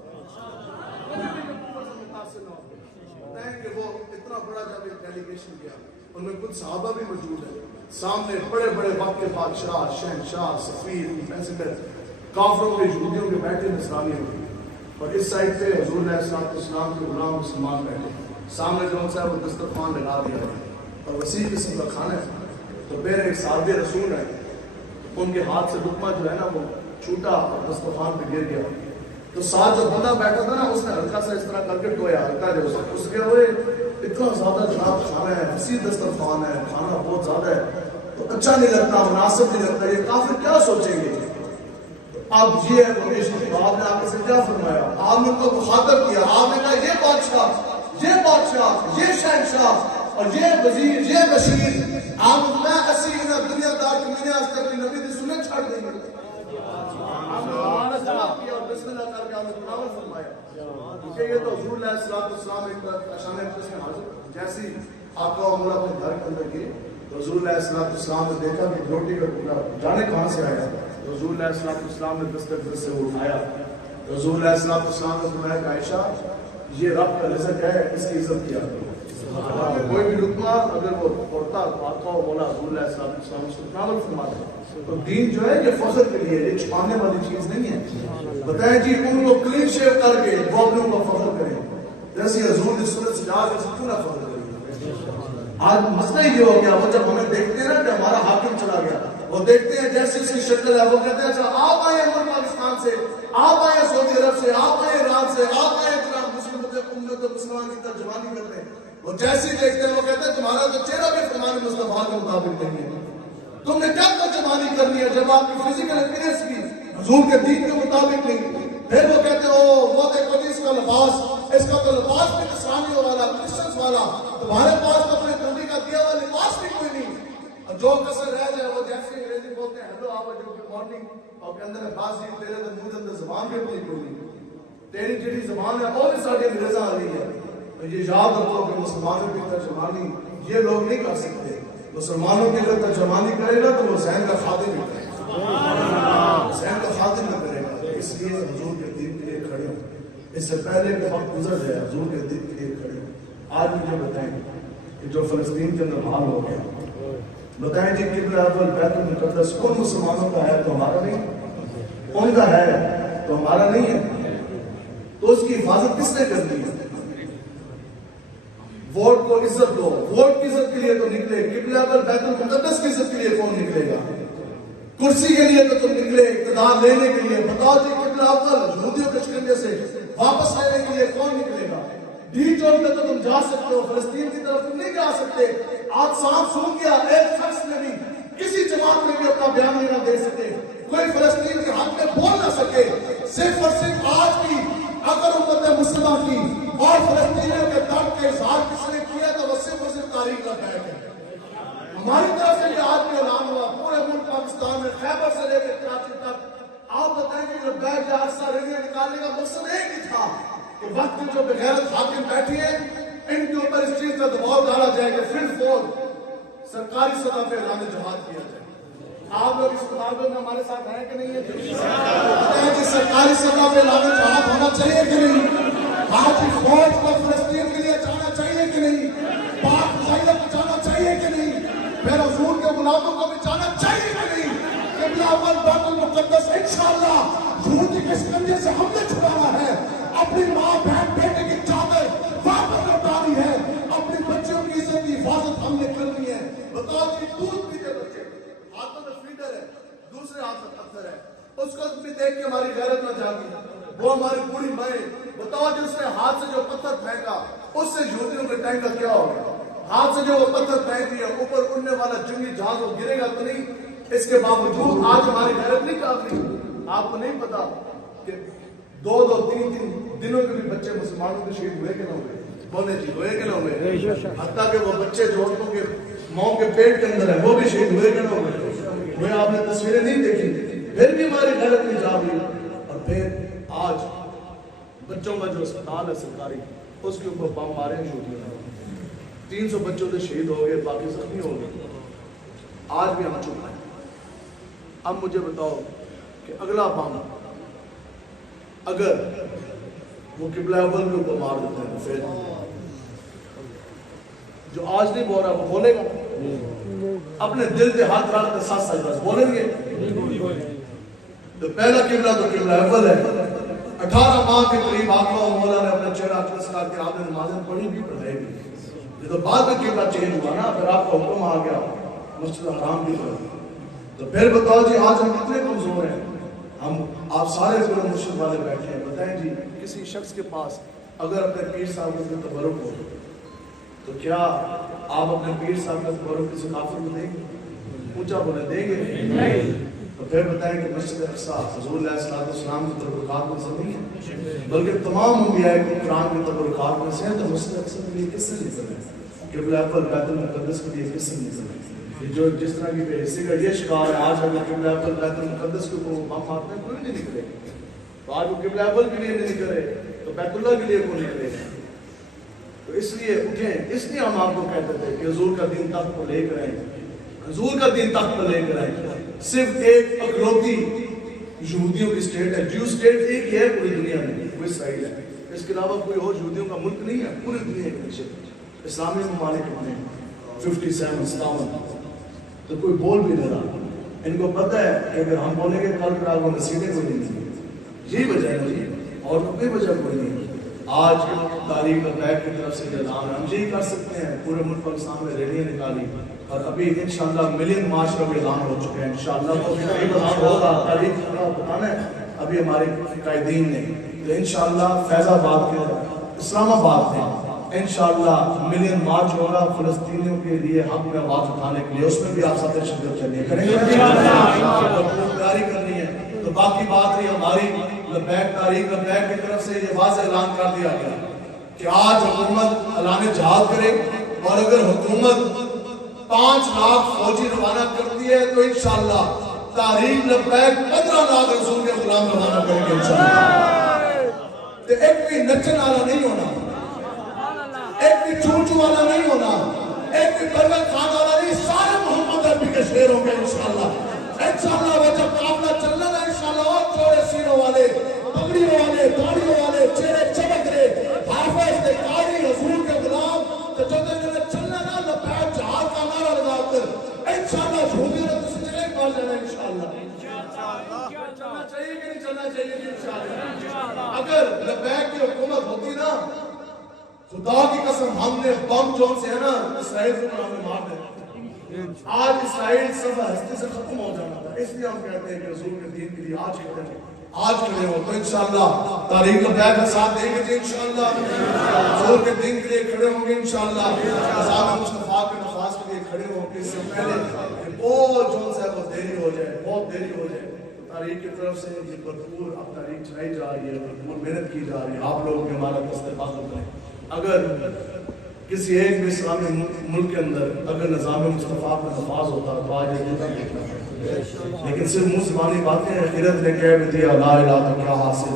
ہے. کہ وہ اتنا بڑا جب ایک ڈیلیگیشن کیا, ان میں کچھ صحابہ بھی موجود ہیں, سامنے بڑے بڑے وقت کے بادشاہ, شہنشاہ, سفیر, ایمبیسڈر, کافروں کے, یہودیوں کے بیٹھے نصرانی ہوئے, اور اس سائڈ پہ حضور علیہ السلام کے غلام مسلمان بیٹھے. سامنے جو ہے وہ دسترخوان لگا دیا ہے اور وسیع قسم کا کھانا ہے. تو پھر ایک صحاب رسول ہے, ان کے ہاتھ سے لقمہ جو ہے نا وہ چھوٹا اور دسترخوان پہ گر گیا. تو ساتھ جو بندہ بیٹھا تھا نا اس نے ہلکا سا اس طرح کر کے ٹویا, ہلکا جو اس کے ہوئے اتنا زیادہ جناب کھانا ہے, وسیع دسترخوان ہے, کھانا بہت زیادہ ہے, تو اچھا نہیں لگتا, مناسب نہیں لگتا. یہ کافر کیا سوچیں گے؟ اب یہ انفارمیشن آپ نے آپ سے کیا فرمایا؟ آپ نے ان کو مخاطب کیا, آپ نے کہا یہ بادشاہ, یہ شہنشاہ اور یہ وزیر, یہ بشیر, آپ میں اسی دنیا دار کی میں آج تک نبی دی سنت چھاڑ دیں گے. اور بسم اللہ کر کے آپ نے تناول فرمایا, کیونکہ یہ تو حضور علیہ السلام ایک شان اقدس میں حاضر. جیسی آقا و مولا اپنے گھر کے اندر گئے تو حضور علیہ السلام نے دیکھا کہ روٹی کا ٹکڑا جانے کہاں سے آیا. تو حضور علیہ السلام نے دستک سے وہ اٹھایا. تو حضور علیہ السلام نے فرمایا کہ عائشہ یہ رب کا رزق ہے, اس کی عزت کیا کرو. کوئی بھی لقمہ اگر وہ پڑتا تو آقا و مولا حضور علیہ السلام اس کو تناول فرماتے. تو دین جو ہے یہ فخر کے لیے, یہ چھپانے والی چیز نہیں ہے. بتائیں جی ان کو کلین شیو کر کے وہ اپنے کو فخر کریں, جیسے حضور کی سنت سے جا کر پورا فخر کریں. آج مسئلہ ہی یہ ہو گیا, وہ جب ہمیں دیکھتے ہیں نا کہ ہمارا حاکم چلا گیا, وہ دیکھتے ہیں جیسے اس کی شکل ہے, وہ کہتے ہیں اچھا آپ آئے ملک پاکستان سے, آپ آئے سعودی عرب سے, آپ آئے ایران سے, آپ آئے امت مسلمان کی ترجمانی کرتے ہیں. وہ جیسے ہی دیکھتے ہیں وہ کہتے ہیں تمہارا تو چہرہ بھی فرمان مصطفیٰ کے مطابق نہیں ہے, تم نے کیا ترجمانی کرنی ہے جب آپ کی فزیکل اپیرنس بھی حضور کے دین کے مطابق نہیں. پھر وہ کہتے ہیں وہ دیکھو جی اس کا لباس اس کا تو لباس بھی نصرانیوں والا، کرسچنز والا، تمہارے پاس تو اپنے نبی کا دیا ہوا لباس بھی کوئی نہیں. اور جو کسر رہ جائے وہ جیسے انگریزی بولتے ہیں ہیلو آو جو گڈ مارننگ، اور کے اندر بازی تیرے تو منہ اندر زبان بھی اپنی کوئی نہیں. تیری جڑی زبان ہے وہ بھی ساڑھی انگریزاں آ رہی ہے. یہ یاد رکھو کہ مسلمانوں کی ترجمانی یہ لوگ نہیں کر سکتے. مسلمانوں کی اگر ترجمانی کرے گا تو وہ ذہن کا خادم ہی کرے گا، ذہن کا خادم نہ کرے گا. اس لیے حضور کے دین کے لیے کھڑے ہوں. اس سے پہلے کہ وقت گزر جائے حضور کے دین کے لیے کھڑے ہوں. آج مجھے بتائیں کہ جو فلسطین کے اندر حال ہو گیا، بتائیں جی قبلہ اول بیت المقدس کون مسلمانوں کا ہے تو ہمارا نہیں، کون کا ہے تو ہمارا نہیں ہے. تو اس کی حفاظت کس نے کرنی ہے؟ ووٹ کو عزت دو. ووٹ کی عزت کے لیے تو نکلے، قبلہ اول بیت المقدس کی عزت کے لیے کون نکلے گا؟ کرسی کے لیے تو تم نکلے، اقتدار لینے کے لیے. بتاؤ جی قبلہ اول یہودیوں کے شکنجے سے واپس آنے کے لیے کون نکلے گا؟ ڈی چوک میں تو تم جا سکتے ہو، فلسطین کی طرف تم نہیں جا سکتے. آج صاحب سن گیا ایک شخص نے بھی کسی جماعت میں بھی اپنا بیان نہیں نہ دے سکے، کوئی فلسطین کے حق میں بول نہ سکے. صرف اور صرف آج بھی اگر امت مسلمہ کی اور فلسطینیوں کے درد کے اظہار کس نے کیا تو وہ صرف اور صرف تاریخ کا بیک ہے. ہماری طرف سے یہ آج بھی اعلان ہوا پورے ملک پاکستان میں، خیبر سے لے کے کراچی تک. آپ بتائیں کہ جو بیک یا عرصہ ریلیاں نکالنے کا مقصد ایک ہی تھا کہ وقت جو بغیرت حاکم بیٹھی ہے ان کے اوپر اس چیز کا دباؤ ڈالا جائے کہ پھر فور سرکاری سطح پہ اعلان جہاد کیا جائے. آپ لوگ اس مطالبے میں ہمارے ساتھ ہیں کہ نہیں ہے؟ کہ سرکاری سطح پہ اعلان جہاد ہونا چاہیے کہ نہیں؟ آج فوج کو فلسطین کے لیے جانا چاہیے کہ نہیں؟ پاک مظاہرہ کو جانا چاہیے کہ نہیں؟ پھر حضور کے غلاموں کو بھی جانا چاہیے کہ نہیں؟ قبلہ اول بیت المقدس انشاءاللہ یہودی کے شکنجے سے ہم نے چھڑانا ہے. اپنی ماں بہن بیٹے کی چادر واپس لوٹانی ہے. اپنی بچوں کی عزت کی حفاظت ہم نے کرنی ہے. بتاؤ جی دودھ پیتے بچے ہاتھوں میں فیڈر ہے، دوسرے ہاتھ میں پتھر ہے، اس کو بھی دیکھ کے ہماری غیرت نہ جاگی. وہ ہماری بوڑھی مائیں بتاؤ جی اس نے ہاتھ سے جو پتھر پھینکا اس سے یہودیوں کے ٹینک کا کیا ہوگا؟ ہاتھ سے جو وہ پتھر پھینک دیا اوپر اڑنے والا جنگی جہاز وہ گرے گا تو نہیں؟ اس کے باوجود آج ہماری غیرت نہیں کافی. آپ کو نہیں پتا کہ 2-3 دنوں کے بھی بچے مسلمانوں کے شہید ہوئے کہ نہ ہوئے؟ بولے جی ہوئے کہ نہ ہوئے؟ حتیٰ کہ وہ بچے جو عورتوں کے ماں کے پیٹ کے اندر ہے وہ بھی شہید ہوئے کہ نہ ہوئے؟ آپ نے تصویریں نہیں دیکھی؟ پھر بھی ہماری غیرت نہیں جا رہی. اور پھر آج بچوں کا جو اسپتال ہے سرکاری اس کے اوپر بم مارے شروع ہیں. 300 بچوں سے شہید ہو گئے، باقی زخمی ہو گئے. آج بھی ہم چپ ہیں. اب مجھے بتاؤ کہ اگلا بم اگر وہ قبلہ اول کے اوپر مار دیتے ہیں پھر جو آج نہیں بول رہا وہ بولے گا؟ اپنے دل پہ ہاتھ رکھ کے ساتھ ساتھ بس بولیں گے. تو پہلا قبلہ تو قبلہ اول ہے. 18 ماہ کے قریب آقا و مولا نے اپنا چہرہ اخلص کر کے آپ نے نمازیں پڑھی بھی پڑھائی بھی. یہ تو بعد میں قبلہ چینج ہوا نا، پھر آپ کا حکم آ گیا مسجد حرام کی طرف. تو پھر بتاؤ جی آج ہم کتنے کمزور ہیں. ہم آپ سارے پورے مرشد والے بیٹھے ہیں. بتائیں جی کسی شخص کے پاس اگر اپنے پیر صاحب کا تبرک ہو تو کیا آپ اپنے پیر صاحب کا تبرک کسی کافر کو دیں گے؟ اونچا بولے دیں گے نہیں. تو پھر بتائیں کہ مسجد اقصیٰ حضور علیہ السلام کی تبرکات میں سے نہیں ہے بلکہ تمام انبیاء کی قرآن کی تبرکات میں سے ہیں. تو مسجد اقصیٰ کے لیے کس سے نکل ہے؟ قبلہ اول بیت المقدس کے لیے کس سے نکل ہے؟ جو جس طرح کی بے حسی کا یہ شکار ہے آج اگر قبلہ اول بیت المقدس کے اوپر بم مارتے ہیں کوئی نہیں نکلے. تو آج وہ قبلہ اول کے لیے نہیں نکلے تو بیت اللہ کے لیے کون نکلے؟ تو اس لیے اٹھیں. اس لیے ہم آپ کو کہتے تھے کہ حضور کا دین تخت کو لے کر آئیں، حضور کا دین تخت کو لے کر آئیں. صرف ایک اکلوتی یہودیوں کی اسٹیٹ ہے، جیو اسٹیٹ ایک ہی ہے پوری دنیا میں، وہ اسرائیل ہے. اس کے علاوہ کوئی اور یہودیوں کا ملک نہیں ہے پوری دنیا کے پیچھے. اسلامی ممالک کتنے ہیں؟ 57 تو کوئی بول بھی نہیں رہا. ان کو پتہ ہے کہ اگر ہم بولیں گے کل کرا وہ نصیحتیں کوئی نہیں تھی. یہی وجہ ہے جی، اور کوئی وجہ کوئی نہیں. آج تاریخ اور بیک کی طرف سے اعلان ہم یہی کر سکتے ہیں. پورے ملک پاکستان میں ریلیاں نکالی اور ابھی انشاءاللہ ملین مارچ کا بھی اعلان ہو چکے ہیں. انشاءاللہ وہ بھی اعلان ہوگا، تاریخ بتانا ہے ابھی ہمارے قائدین نے. تو انشاءاللہ فیض آباد کے اسلام آباد میں انشاءاللہ ملین مارچ ہوگا فلسطینیوں کے لیے حق میں آواز اٹھانے کے لیے. اس میں بھی آپ سب شرکت کریں گے تیاری کرنی ہے. تو باقی بات رہی ہماری لبیک تاریخ لبیک کی طرف سے یہ واضح اعلان کر دیا گیا کہ آج حکومت اعلان جہاد کرے، اور اگر حکومت 5 لاکھ فوجی روانہ کرتی ہے تو انشاءاللہ تحریک لبیک 15 لاکھ رسول کے غلام روانہ کریں گے انشاءاللہ۔ تو ایک بھی نچن والا نہیں ہونا، ایک بھی چونچو والا نہیں ہونا، ایک بھی پروت خان والا نہیں، سارے محمد عربی کے شعر ہوں گے انشاءاللہ۔ انشاءاللہ وہ جب قافلہ چلنا ہے انشاءاللہ اور چوڑے سینوں والے، پگڑیوں والے، داڑھیوں والے، چہرے چمک رہے، حافظ دے قاری رسول کے غلام، تو جو دن چلنا نا لبیک جہاد کا نعرہ لگا کر انشاءاللہ جھوٹی نے تسی چلے پا جانا انشاءاللہ۔ چلنا چاہیے کہ نہیں چلنا چاہیے انشاءاللہ؟ اگر لبیک کی حکومت ہوتی نا، خدا کی قسم ہم نے بم جون سے ہے نا اسرائیل سے ہمیں مار دے، آج اسرائیل سب ہستی سے ختم ہو جانا تھا۔ اس لیے ہم کہتے ہیں کہ رسول کے دین کے لیے آج کھڑے ہو، تو انشاءاللہ تحریک لبیک کا ساتھ دیں گے جی انشاءاللہ، رسول کے دین کے لیے کھڑے ہوں گے انشاءاللہ، نظام مصطفیٰ کے نفاذ کے لیے کھڑے ہوں گے۔ اس سے پہلے کہ بہت جون سے وہ دیری ہو جائے، بہت دیری ہو جائے، تحریک کی طرف سے یہ بھرپور اب تحریک چلائی جا رہی ہے، بھرپور محنت کی جا رہی ہے، آپ لوگ بھی ہمارا استقبال کریں۔ اگر کسی ایک بھی اسلامی ملک کے اندر اگر نظام مصطفیٰ کا نفاذ ہوتا تو آج یہ دن دیکھنا ہے، لیکن صرف منہ زبانی باتیں ہیں، غیرت نے کہہ بھی دیا لا الہ تو کیا حاصل،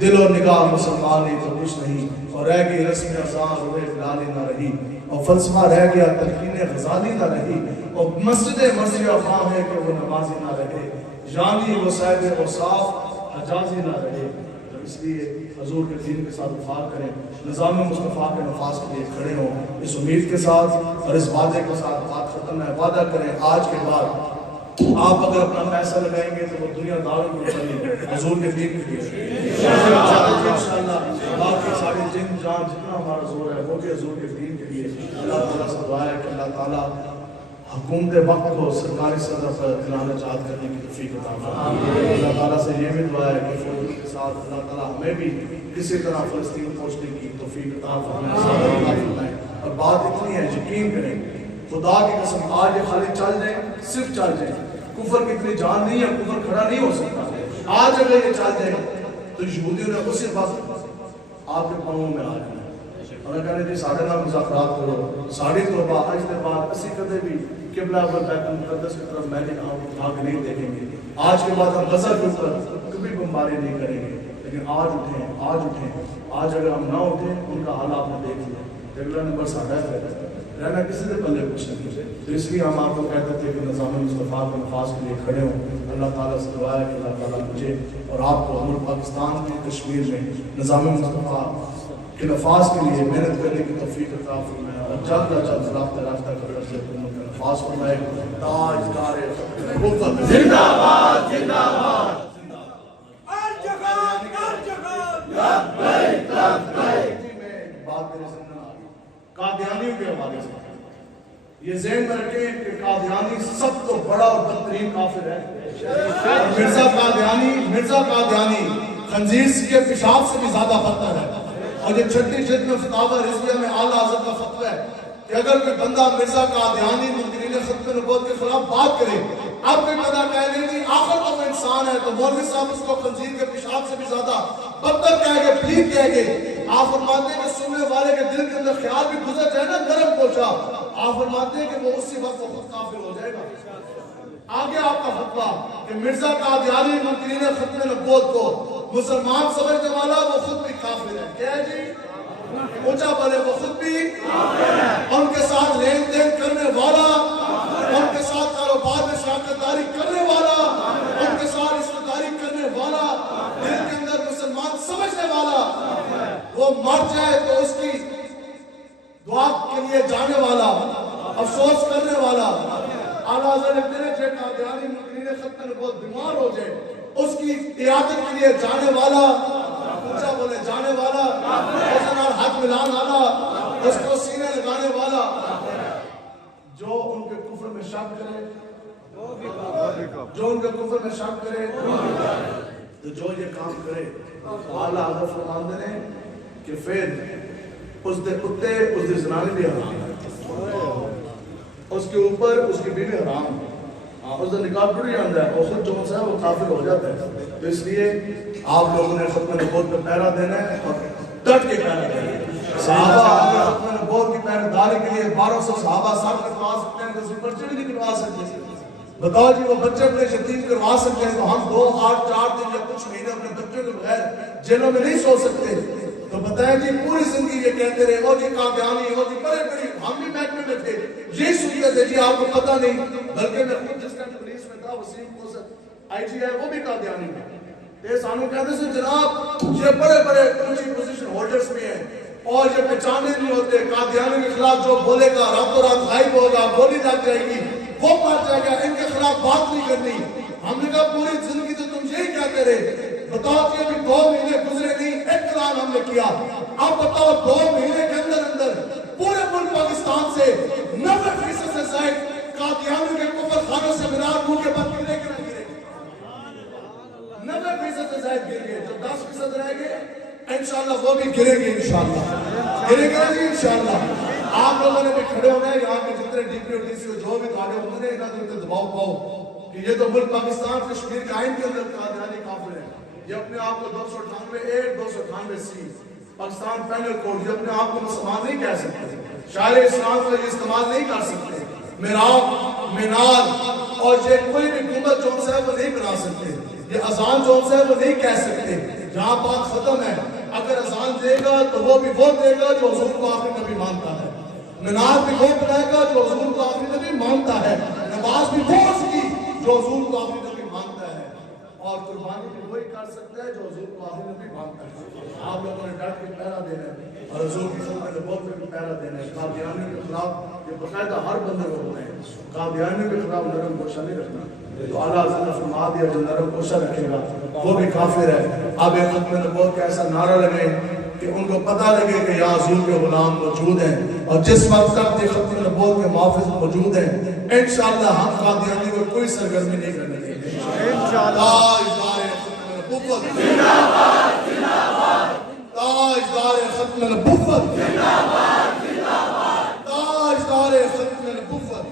دل اور نگاہ مسلمانی تو کچھ نہیں، اور رہ گئی رسم اذان روح بلالی نہ رہی، اور فلسفہ رہ گیا تلقین غزالی نہ رہی، اور مسجد مرضی افہام ہے کہ وہ نمازی نہ رہے، یعنی وہ صاحب اوصاف حجازی نہ رہے۔ اس لیے حضور کے دین کے ساتھ وفا کریں، نظام مصطفیٰ کے نفاذ کے لیے کھڑے ہوں، اس امید کے ساتھ اور اس وعدے کے ساتھ بات ختم ہے۔ وعدہ کریں آج کے بعد آپ اگر اپنا پیسہ لگائیں گے تو وہ دنیا داروں کو چلیے حضور کے دین کے لیے انشاءاللہ، باقی سارے جن جان جتنا ہمارا زور ہے وہ بھی حضور کے دین کے لیے۔ اللہ تعالیٰ سے دعا ہے کہ اللہ تعالیٰ حکومت وقت کو سرکاری صدر پر اعلان جہاد کرنے کی توفیق عطا فرمائے۔ اللہ تعالیٰ سے یہ بھی دعا ہے کہ فوج کے ساتھ اللہ تعالیٰ ہمیں بھی کسی طرح فلسطین پہنچنے کی توفیق عطا فرمائے۔ اور بات اتنی ہے، یقین کریں خدا کی قسم آج یہ خالی چل جائیں، صرف چل جائیں، کفر کی اتنی جان نہیں ہے، کفر کھڑا نہیں ہو سکتا۔ آج اگر یہ چل جائیں تو یہودیوں نے اسی وقت آپ کے پاؤں میں آ جائیں، اور کہنے جی ساڑھے نہ مذاکرات کرو، ساڑھی توبہ اج کے بعد اسی کدے بھی قبلہ پر بیت المقدس کی طرف میں نے آگ نہیں دیکھیں گے، آج کے بعد ہم غزہ کے اوپر کبھی بمباری نہیں کریں گے، لیکن آج اٹھیں، آج اگر ہم نہ اٹھیں ان کا حال آپ نے دیکھ لیا، اگلا نمبر ساڑھا ہے، رہنا کسی سے پلے کچھ نہیں۔ تو اس لیے ہم آپ کو کہتے تھے کہ نظام مصطفیٰ کے نفاذ کے لیے کھڑے ہوں۔ اللہ تعالیٰ سے دعا ہے کہ اللہ تعالیٰ مجھے اور آپ کو ملک پاکستان کی کشمیر میں نظام مصطفیٰ کے نفاذ کے لیے محنت کرنے کی توفیق عطا فرمائے، اور جلد از جلد راستہ کر سے حکومت کا نفاذ فرمائے۔ تاجدار حکومت زندہ باد، زندہ باد، ہر جگہ لبیک لبیک۔ میں بات میرے سامنے آ گئی قادیانیوں کے حوالے سے، یہ ذہن میں رکھیں کہ قادیانی سب تو بڑا اور بدترین کافر ہے۔ مرزا قادیانی خنزیر کے پیشاب سے بھی زیادہ بدتر ہے، اور یہ چھٹی جلد میں فتاوی رضویہ میں اعلیٰ حضرت کا فتویٰ ہے کہ اگر کوئی بندہ مرزا قادیانی منکرین ختم نبوت کے خلاف بات کرے، اب کوئی بندہ کہہ لیں جی آخر تو وہ انسان ہے، تو مولوی صاحب اس کو خنزیر کے پیشاب سے بھی زیادہ بدتر کہہ گے، پلید کہہ گے۔ آپ فرماتے ہیں کہ سننے والے کے دل کے اندر خیال بھی گزر جائے نا نرم پوچھا، آپ فرماتے ہیں کہ وہ اسی وقت وہ خود کافر ہو جائے گا۔ آگے آپ کا فتویٰ کہ مرزا قادیانی منکرین ختم نبوت کو مسلمان سمجھنے والا وہ خود بھی کافر ہے۔ کیا ہے جی؟ اونچا بولے، وہ خود بھی ان کے ساتھ لین دین کرنے والا، ان کے ساتھ کاروبار میں شراکت داری کرنے والا، ان کے ساتھ رشتہ داری کرنے والا، دل کے اندر مسلمان سمجھنے والا، وہ مر جائے تو اس کی دعا کے لیے جانے والا، افسوس کرنے والا، اعلیٰ حضرت میرے چھے قادیانی منکرین ختم بہت بیمار ہو جائے اس کی عیادت کے لیے جانے والا، اونچا بولے جانے والا، حسن اور ہاتھ ملان والا، اس کو سینے لگانے والا، جو ان کے کفر میں شک کرے، جو ان کے کفر میں شک کرے، تو جو یہ کام کرے، اعلیٰ حضرت فرماندے نے کہ پھر اس دے کتے اس دے زنانے بھی حرام ہے، اس کے اوپر اس کی بیوی حرام ہے، اس دے نکاح ٹوٹ جاتا ہے، اور خود جو ہے وہ کافر ہو جاتا ہے۔ تو اس لیے آپ لوگوں نے ختم نبوت پہ پہرا دینا ہے اور ڈٹ کے پہرا دینا ہے۔ صحابہ اپنے نبوت کی پہرےداری کے لیے 1200 صحابہ سر کٹوا سکتے ہیں، تو بچے بھی نہیں کٹوا سکتے. بتاؤ جی وہ بچے اپنے یتیم کروا سکتے ہیں، تو ہم 2 8 4 دن یا کچھ مہینے اپنے بچوں کے بغیر جیلوں میں نہیں سو سکتے. تو بتائیں جی پوری زندگی یہ کہتے رہے او جی قادیانی ہو جی بڑے بڑے ہم بھی محکمے میں تھے، یہ صورت ہے جی آپ کو پتہ نہیں. بلکہ میں خود جس ٹائم پولیس میں تھا وسیم کوسٹ آئی جی ہے وہ بھی قادیانی تھا. یہ سانو کہتے ہیں جناب یہ بڑے بڑے اونچی پوزیشن ہولڈرز بھی ہیں اور یہ پہچانے نہیں ہوتے. قادیانی کے خلاف جو بولے گا راتوں رات غائب ہوگا، گولی لگ جائے گی، وہ مر جائے گا، ان کے خلاف بات نہیں کرنی. ہم نے کہا پوری زندگی تو تم یہی کہتے رہے. بتاؤ کہ ابھی 2 مہینے گزرے نہیں، ایک اعلان ہم نے کیا. اب بتاؤ 2 مہینے کے اندر اندر پورے ملک پاکستان سے 90% سے زائد قادیانی کے کفر خانوں سے مینار منہ کے بعد گرے کہ نہ گرے؟ 90% سے زائد گر گئے. جو 10% رہ گئے انشاءاللہ وہ بھی گرے گے انشاءاللہ. گرے گے جی انشاءاللہ. آپ لوگوں نے بھی کھڑے ہونا ہے، یہاں کے جتنے D P O D C جو بھی کھڑے ہوتے ہیں انہوں نے دباؤ پاؤ کہ یہ تو ملک پاکستان کشمیر کا آئین کے اندر قادیانی کافر ہے. یہ اپنے آپ کو 298 298 سی پاکستان پینل کوڈ، یہ اپنے آپ کو مسلمان نہیں کہہ سکتے، شاعر اسلام کا یہ استعمال نہیں کر سکتے. محراب مینار اور یہ کوئی بھی گنبد جو ہے وہ نہیں بنا سکتے. یہ اذان جو ہے وہ نہیں کہہ سکتے. جہاں بات ختم ہے. اگر اذان دے گا تو وہ بھی وہ دے گا جو حضور کو آخری نبی مانتا ہے. مینار بھی وہ بنائے گا جو حضور کو آخری نبی مانتا ہے. نماز بھی وہ اس کی جو حضور کو آخری نبی مانتا ہے. اور قربانی بھی وہی کر سکتا ہے جو حضور کو آخری نبی مانتا ہے. آپ لوگوں نے ڈٹ کے پہرا دینا ہے اور حضور کی سنت نبوت میں بھی پہرا دینا ہے. قادیانی کے خلاف یہ باقاعدہ ہر بندے کو ہوتا ہے. قادیانی کے خلاف نرم گوشہ نہیں رکھنا. تو اعلیٰ حضرت نے فرما دیا جو نرم گوشہ رکھے گا وہ بھی کافر ہے. اب ایک ختم نبوت کا ایسا نعرہ لگے کہ ان کو پتہ لگے کہ یا حضور کے غلام موجود ہیں، اور جس وقت تک یہ ختم نبوت کے محافظ موجود ہیں انشاءاللہ ہم قادیانی کو کوئی سرگرمی نہیں کرنے دیں گے انشاءاللہ. تاجدار ختم نبوت، تاجدار ختم نبوت.